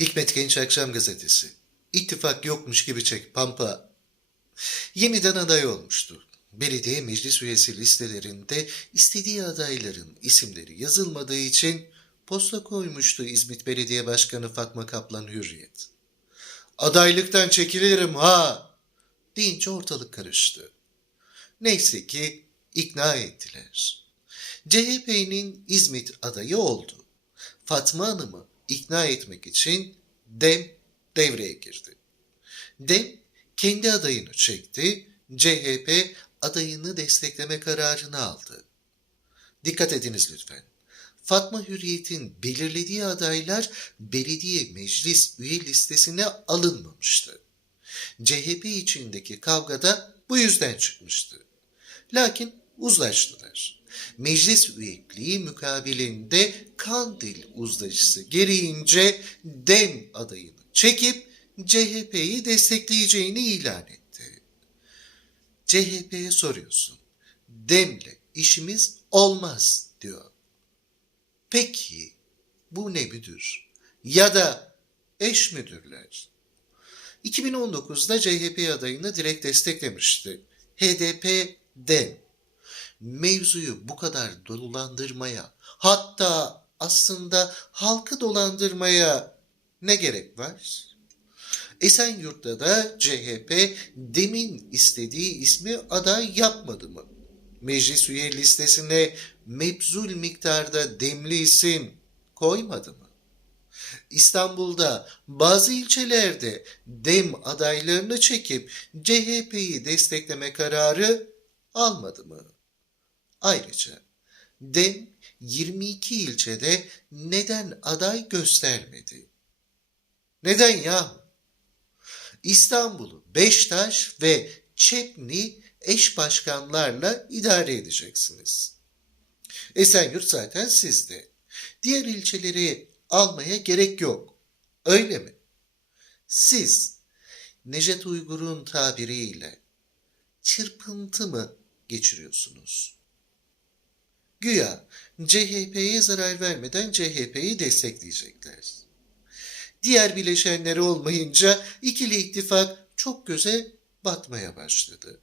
Hikmet Genç Akşam Gazetesi. İttifak yokmuş gibi çek Pampa. Yeniden aday olmuştu. Belediye meclis üyesi listelerinde istediği adayların isimleri yazılmadığı için posta koymuştu İzmit Belediye Başkanı Fatma Kaplan Hürriyet. Adaylıktan çekilirim ha deyince ortalık karıştı. Neyse ki ikna ettiler. CHP'nin İzmit adayı oldu. Fatma Hanım'ı ikna etmek için DEM devreye girdi. DEM kendi adayını çekti, CHP adayını destekleme kararını aldı. Dikkat ediniz lütfen. Fatma Hürriyet'in belirlediği adaylar belediye meclis üye listesine alınmamıştı. CHP içindeki kavga da bu yüzden çıkmıştı. Lakin uzlaştılar. Meclis üyeliği mukabilinde Kandil uzlaşısı gereğince DEM adayını çekip CHP'yi destekleyeceğini ilan etti. CHP'ye soruyorsun. DEM'le işimiz olmaz diyor. Peki bu ne müdür? Ya da eş müdürler? 2019'da CHP adayını direkt desteklemişti. HDP DEM. Mevzuyu bu kadar dolandırmaya, hatta aslında halkı dolandırmaya ne gerek var? Esenyurt'ta da CHP demin istediği ismi aday yapmadı mı? Meclis üye listesine mebzul miktarda demli isim koymadı mı? İstanbul'da bazı ilçelerde DEM adaylarını çekip CHP'yi destekleme kararı almadı mı? Ayrıca DEM 22 ilçede neden aday göstermedi? Neden yahu? İstanbul'u Beştaş ve Çepni eş başkanlarla idare edeceksiniz. Esenyurt zaten sizde. Diğer ilçeleri almaya gerek yok. Öyle mi? Siz Necdet Uygur'un tabiriyle çırpıntı mı geçiriyorsunuz? Güya CHP'ye zarar vermeden CHP'yi destekleyecekler. Diğer bileşenleri olmayınca ikili ittifak çok göze batmaya başladı.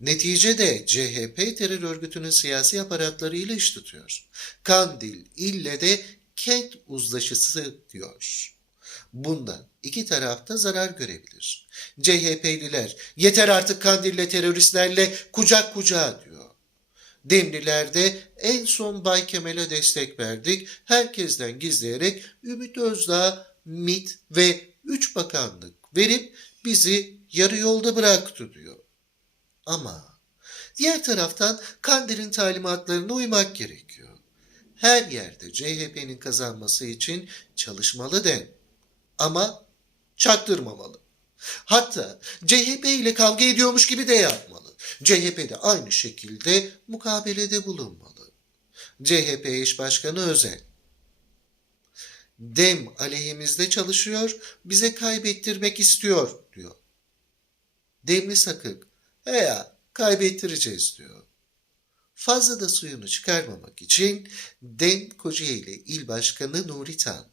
Neticede CHP terör örgütünün siyasi aparatlarıyla iş tutuyor. Kandil ille de kent uzlaşısı diyor. Bundan iki tarafta zarar görebilir. CHP'liler yeter artık Kandil'le teröristlerle kucak kucağa diyor. Demliler de en son Bay Kemal'e destek verdik. Herkesten gizleyerek Ümit Özdağ, MİT ve 3 bakanlık verip bizi yarı yolda bıraktı diyor. Ama diğer taraftan Kandil'in talimatlarına uymak gerekiyor. Her yerde CHP'nin kazanması için çalışmalı den. Ama çaktırmamalı. Hatta CHP ile kavga ediyormuş gibi de yapmalı. CHP de aynı şekilde mukabelede bulunmalı. CHP eş başkanı Özel. Dem aleyhimizde çalışıyor, bize kaybettirmek istiyor diyor. Demli sakık, veya kaybettireceğiz diyor. Fazla da suyunu çıkarmamak için Dem Kocaeli İl Başkanı Nuri Tan,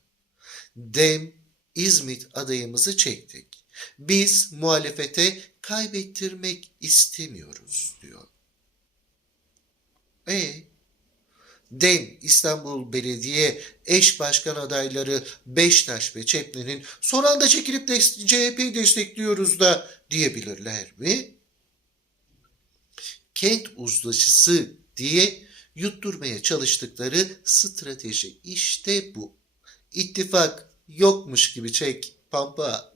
Dem İzmit adayımızı çektik. Biz muhalefete kaybettirmek istemiyoruz diyor. E DEM İstanbul Belediye eş başkan adayları Beştaş ve Çepni'nin son anda çekilip de CHP'yi destekliyoruz da diyebilirler mi? Kent uzlaşısı diye yutturmaya çalıştıkları strateji işte bu. İttifak yokmuş gibi çek pampa.